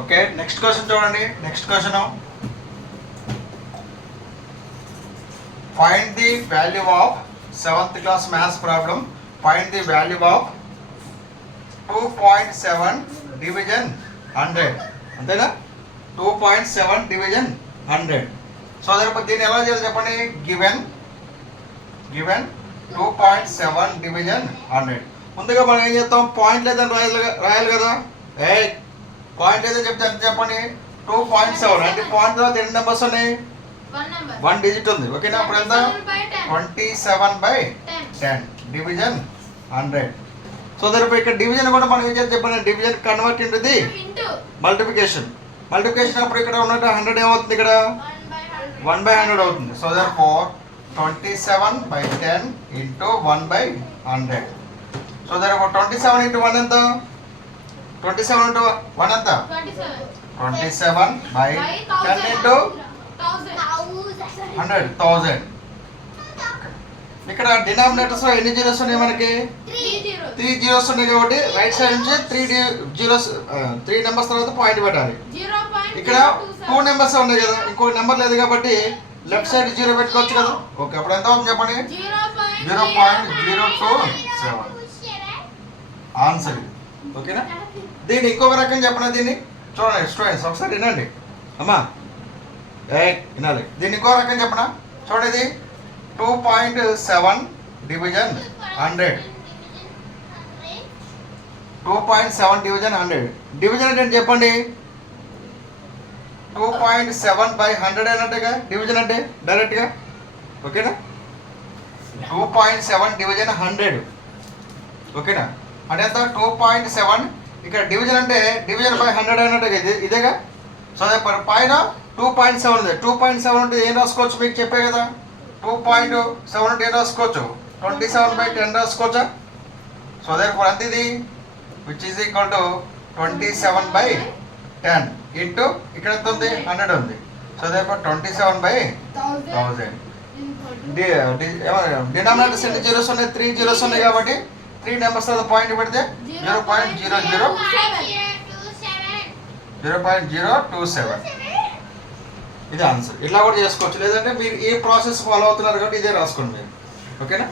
Okay, next question చూడండి. Next question, find the value of 7th class maths problem. Find the value of 2.7 division 100. అంతేనా? 2.7 division 100. So దాని దీన్ని ఎలా చేయాలి చెప్పండి. Given 2.7 division 100. ముందుగా మనం ఏం చేస్తాం, పాయింట్ లేదని రాయాలి కదా. పాయింట్ లేదని చెప్తే ఎంత చెప్పండి. 2.7 అంటే పాయింట్ తర్వాత ఎన్ని నెంబర్స్ ఉన్నాయి? 1 డిజిట్ ఉంది. ఓకేనా? అప్పుడు ఎంత? 27/10 డివిజన్ 100. సో దానిపై ఇక్కడ డివిజన్ కూడా మనం ఏం చేయాలి చెప్పండి. Division convert into the multiplication. Multiplication అప్పుడు ఇక్కడ ఉన్నట్టు 100 ఏమవుతుంది? ఇక్కడ 1/100 అవుతుంది. So therefore 27/10 into 1/100. So therefore 27 into 1 ఎంత? 27 ఇంటూ 1 ఎంత? 27/10 ఇంటూ 100,000. ఇక్కడ డినామినేటర్స్ లో ఎన్ని జీరోస్ ఉన్నాయి మనకి? 3 జీరోస్ ఉన్నాయి కాబట్టి రైట్ సైడ్ నుంచి 3 నెంబర్స్ తర్వాత పాయింట్ పెట్టాలి. ఇక్కడ 2 నెంబర్స్ ఉన్నాయి కదా, ఇంకో నెంబర్ లేదు కాబట్టి లెఫ్ట్ సైడ్ 0 పెట్టుకోవచ్చు కదా. ఓకే, అప్పుడు ఎంత అవుతుంది చెప్పండి. 0.027 ఆన్సర్. ఓకేనా? దీన్ని ఇంకొక రకం చెప్పండి. దీన్ని చూడండి స్టూడెంట్స్, ఒకసారి వినండి అమ్మా, వినాలి. దీన్ని ఇంకో రకం చెప్పనా? చూడండి, ఇది 2.7 డివిజన్ 100. 2.7 డివిజన్ 100. డివిజన్ అంటే చెప్పండి. 2.7/100 అన్నట్టుగా డివిజన్ అంటే డైరెక్ట్గా. ఓకేనా? 2.7 డివిజన్ 100. ఓకేనా? అంటే ఎంత? 2.7. ఇక్కడ డివిజన్ అంటే డివిజన్ బై 100 అన్నట్టుగా ఇదేగా. సో పైన 2.7 ఉంది. 2.7 అంటే ఏం రాసుకోవచ్చు? మీకు చెప్పే కదా. 2.7 అంటే ఏం రాసుకోవచ్చు? 27/10 రాసుకోవచ్చా? సో therefore అంత ఇది which is equal to 27/10 into ఇక్కడ ఎంత ఉంది? 100 ఉంది. So therefore 27/1000. డినామినేటర్స్ ఎన్ని జీరోస్ ఉన్నాయి? 3 జీరోస్ ఉన్నాయి కాబట్టి 3 నెంబర్స్ తర్వాత పాయింట్ పెడితే 0.027. ఇది ఆన్సర్. ఇట్లా కూడా చేసుకోవచ్చు. లేదంటే మీరు ఈ ప్రాసెస్ ఫాలో అవుతున్నారు కాబట్టి ఇదే రాసుకోండి మీరు. ఓకేనా?